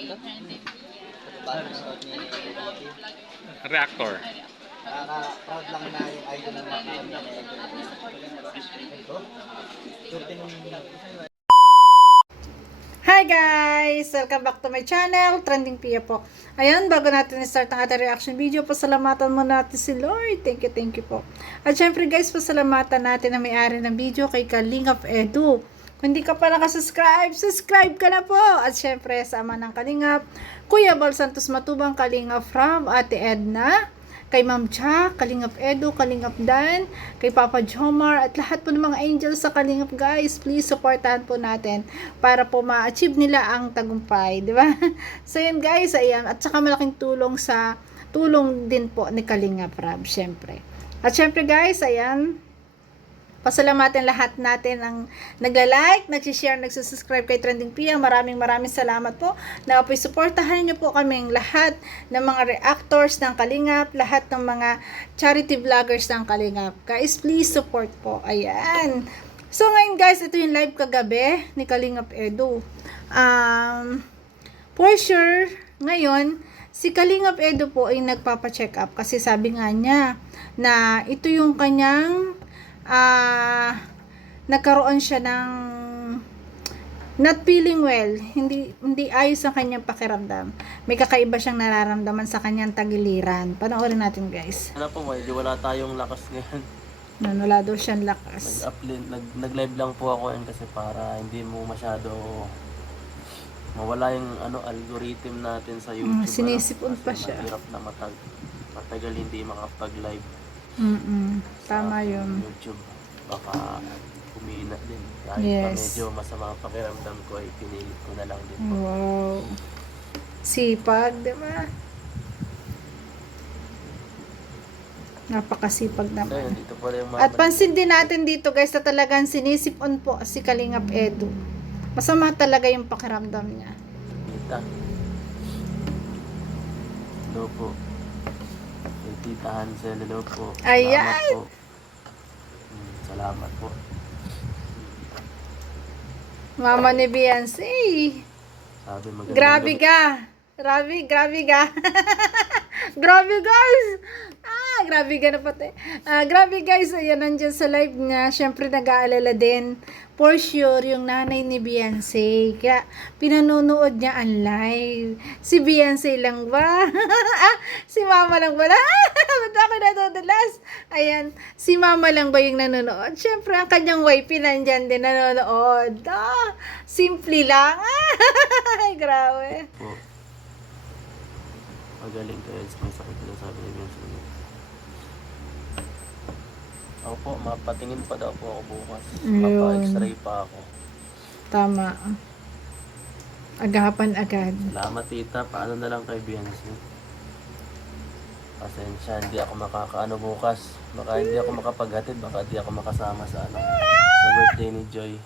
Bagong suot ni Rocky. Reactor. Nakaka-proud lang na yung idol ng mga kanya na ito. Surti nung Hi guys! Welcome back to my channel, Trending Pia po. Ayan, bago natin start ang ating reaction video, pasalamatan muna natin si Lord. Thank you po. At syempre guys, pasalamatan natin na may-ari ng video kay Kalingap Edu. Kung hindi ka pa nakasubscribe, subscribe ka na po. At syempre, sama ng Kalingap, Kuya Bal Santos Matubang, Kalingap from Ate Edna, kay Ma'am Cha, Kalingap Edu, Kalingap Dan, kay Papa Jomar, at lahat po ng mga angels sa Kalingap guys. Please supportahan po natin para po ma-achieve nila ang tagumpay, di ba? So yun guys, ayan. At saka malaking tulong din po ni Kalingap Rab, syempre. At syempre guys, ayan. Pasalamatan lahat natin ang nagla-like, nag-share, nagsusubscribe kay Trending Pia. Maraming salamat po na po suportahan niyo po kaming lahat ng mga reactors ng Kalingap, lahat ng mga charity vloggers ng Kalingap. Guys, please support po. Ayan. So ngayon guys, ito yung live kagabi ni Kalingap Edu. For sure, ngayon, si Kalingap Edu po ay nagpapa-check up kasi sabi nga niya na ito yung kanyang nagkaroon siya ng not feeling well, hindi ayos ang kanyang pakiramdam. May kakaiba siyang nararamdaman sa kanyang tagiliran. Panoorin natin guys. Ano po, medyo wala tayong lakas ngayon. Wala daw siyang lakas. Nag-live lang po ako yan kasi para hindi mo masyado mawala yung algorithm natin sa YouTube. Sinisipon pa siya. Mahirap na matagal hindi makapag-live. Tama sa yun. YouTube. Baka humina din. Kahit pa medyo masama ang pakiramdam ko ay pinilit ko na lang din po. Wow. Sipag, di ba? Napakasipag So, naman. yun, dito po rin yung At pansin din natin dito guys na talagang sinisipon po si Kalingap Edu. Masama talaga yung pakiramdam niya. Tita. Hello po. Kay Tita Hansel, hello po. Ayan! Salamat po. Salamat po. Mama ni Beyonce. Sabi magandang Grabe gabi. ka. Grabe ka. Grabe guys. Grabe ka na pati. Grabe guys, ayan nandiyan sa live niya. Syempre nag-aalala din. For sure, yung nanay ni Beyonce. Kaya pinanonood niya ang live. Si Beyonce lang ba? Si Mama lang ba? Ba't ako nadudulas? Ayan, si Mama lang ba yung nanonood? Syempre, ang kanyang wifey nandyan din nanonood. Simple lang. Ay, grabe. Po. Magaling kayo sa may sakit na sabi ni Beyonce. Ako po, mapatingin pa daw po ako bukas. Mapa-x-ray pa ako. Tama. Agapan agad. Salamat tita, paano na lang kay Beyonce? Pasensya, hindi ako makakaano bukas. Baka hindi ako makapaghatid, baka hindi ako makasama sa sa birthday ni Joy.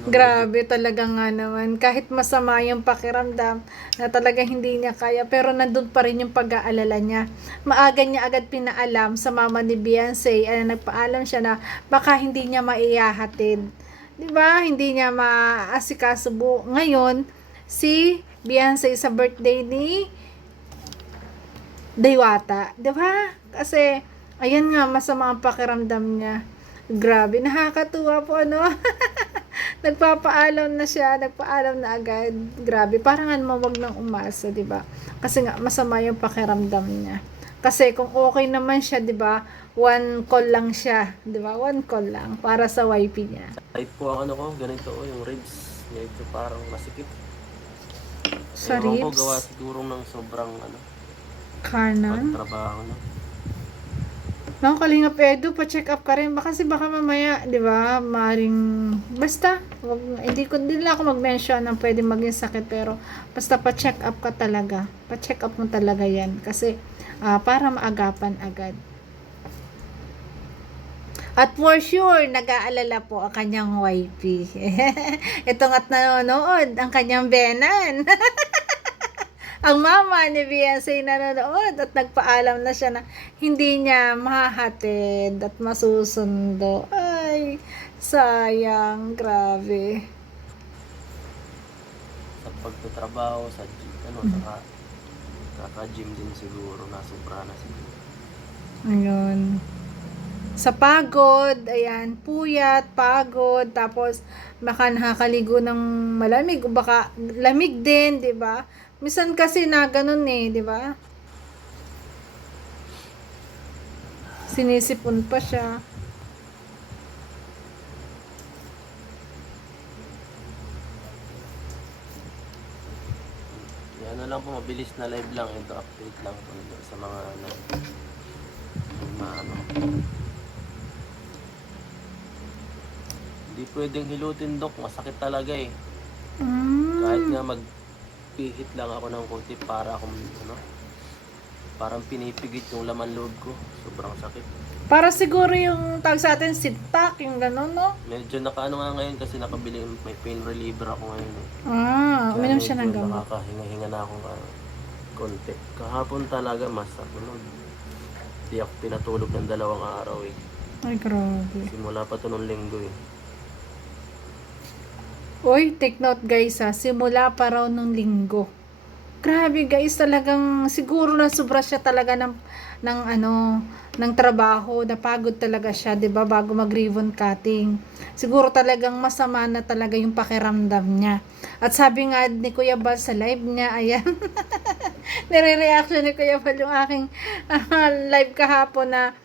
Grabe talaga nga naman. Kahit masama yung pakiramdam na talaga hindi niya kaya, pero nandun pa rin yung pag-aalala niya. Maaga niya agad pinaalam sa mama ni Beyonce. Nagpaalam siya na baka hindi niya maiyahatid. Diba? Hindi niya maasikaso ngayon si Beyonce sa birthday ni Daywata. Diba? Kasi, ayan nga, masama ang pakiramdam niya. Grabe, nakakatuwa po, no? Nagpapaalam na siya, nagpaalam na agad. Grabe, parang wag nang umasa, 'di ba? Kasi nga masama yung pakiramdam niya. Kasi kung okay naman siya, 'di ba? One call lang siya, 'di ba? One call lang para sa wifey niya. Kahit po ang ganito yung ribs. Medyo parang masikip. Sa Ewan ko, ribs? gawa siguro ng sobrang Kanan? pagtrabaho, no? Nang Kalingap Edu, pa-check up ka rin. Baka mamaya, 'di ba? Maring basta, hindi lang ako mag-mention ng pwede maging sakit, pero basta pa-check up ka talaga. Pa-check up mo talaga 'yan kasi para maagapan agad. At for sure, nag-aalala po ang kanyang wifey. Ito nga't nanonood, ang kanyang benan. Ang mama ni Beyonce nanonood at nagpaalam na siya na hindi niya mahahatid at masusundo. Ay, sayang, grabe. pagtatrabaho, sa gym, saka kaka-gym din siguro, nasobra na siguro. Ayun. Sa pagod, ayan, puyat, pagod, tapos baka nakakaligo ng malamig, o baka lamig din, di ba? Minsan kasi na ganun di ba? Sinisipon pa siya. Yan na lang po, mabilis na live lang. Ito, update lang po sa mga hindi pwedeng hilutin, Dok. Masakit talaga eh. Kahit nga magpihit lang ako ng konti para akong, parang pinipigit yung laman loob ko. Sobrang sakit. Para siguro yung tawag sa atin, sintak, yung gano'n, no? Medyo nakaano nga ngayon kasi nakabili, may pain reliever ako ngayon eh. Uminom siya ng gamot. Nakakahinga-hinga na ako konti. Kahapon talaga mas di ako pinatulog ng 2 araw eh. Ay, grabe. Simula pa to nung linggo eh. Uy, take note guys simula pa raw nung linggo. Grabe guys, talagang siguro na sobra siya talaga ng trabaho, napagod talaga siya, 'di ba, bago mag-ribbon cutting. Siguro talagang masama na talaga yung pakiramdam niya. At sabi nga ni Kuya Bal sa live niya, ayan. Nire-reaction ni Kuya Bal yung aking live kahapon na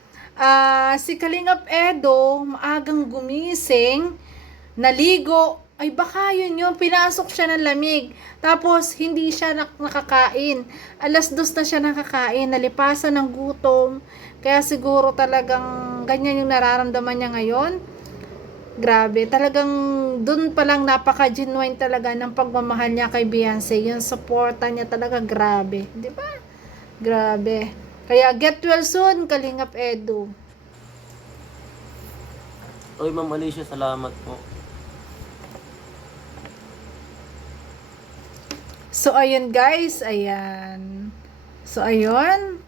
si Kalingap Edo maagang gumising, naligo. Ay baka yun yung pinasok siya ng lamig. Tapos hindi siya nakakain. 2:00 na siya nakakain. Nalipasan ng gutom. Kaya siguro talagang ganyan yung nararamdaman niya ngayon. Grabe. Talagang dun palang napaka-genuine talaga ng pagmamahal niya kay Beyonce. Yung supporta niya talaga grabe. Di ba? Grabe. Kaya get well soon, Kalingap Edu. Oy, Ma'am Alicia, salamat po. So, ayun guys, ayan. So, ayun.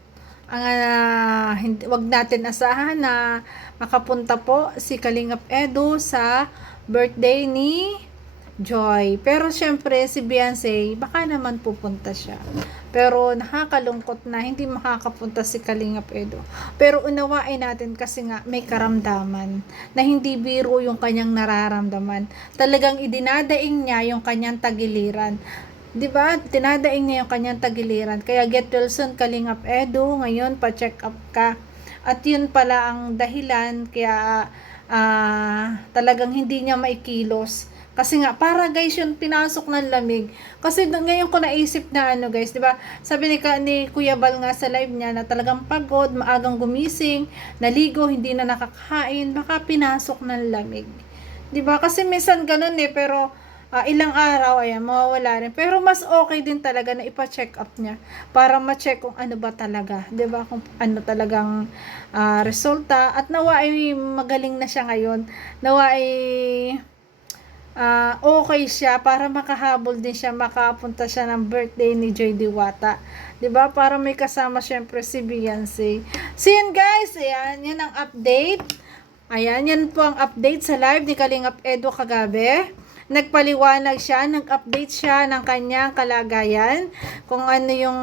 Wag natin asahan na makapunta po si Kalingap Edu sa birthday ni Joy. Pero syempre, si Beyonce, baka naman pupunta siya. Pero nakakalungkot na hindi makakapunta si Kalingap Edu. Pero unawain natin kasi nga may karamdaman na hindi biro yung kanyang nararamdaman. Talagang idinadaing niya yung kanyang tagiliran. 'Di ba? Tinadaing niya yung kanyang tagiliran. Kaya get well soon, Kalingap Edu. Ngayon, pa-check up ka. At yun pala ang dahilan kaya talagang hindi niya maikilos. Kasi nga, para guys, yung pinasok ng lamig. Kasi ngayon ko naisip na guys, 'di ba? Sabi ni Kuya Bal nga sa live niya na talagang pagod, maagang gumising, naligo, hindi na nakakain, baka pinasok ng lamig. 'Di ba? Kasi minsan ganun pero ilang araw, ayan, mawawala rin. Pero mas okay din talaga na ipa-check up niya para ma-check kung ano ba talaga, 'di ba? Kung ano talagang resulta at nawa ay magaling na siya ngayon. Nawa ay okay siya para makahabol din siya, makapunta siya ng birthday ni Joy Diwata. 'Di ba? Para may kasama syempre si Beyonce. So yun guys, ayan, yan ang update. Ayan, yan po ang update sa live ni Kalingap Edu kagabi. Nagpaliwanag siya, nag-update siya ng kanyang kalagayan, kung ano yung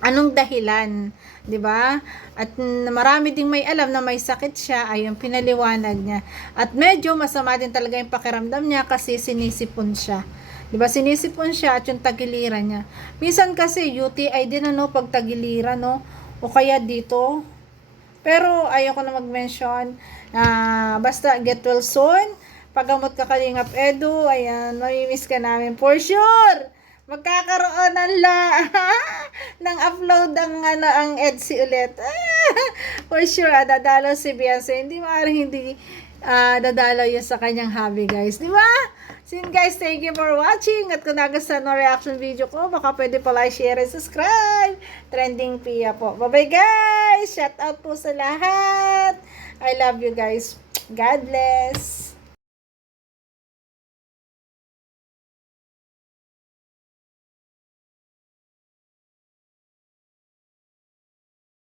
anong dahilan, 'di ba? At marami ding may alam na may sakit siya, ayun pinaliwanag niya. At medyo masama din talaga yung pakiramdam niya kasi sinisipon siya. 'Di ba? Sinisipon siya at yung tagiliran niya. Minsan kasi UTI din pag tagiliran o kaya dito. Pero ayoko na mag-mention. Basta get well soon. Pagamot ka, Kalingap Edu, ayan, mamimiss ka namin for sure. Magkakaroon ng upload ang Etsy ulit. For sure, dadalaw si Beyonce. Hindi maaaring hindi dadalaw yun sa kanyang hobby, guys. Di ba? So yun, guys, thank you for watching. At kung nagustuhan mo reaction video ko, baka pwede pa like, share, and subscribe. Trending Pia po. Bye-bye, guys. Shout out po sa lahat. I love you, guys. God bless.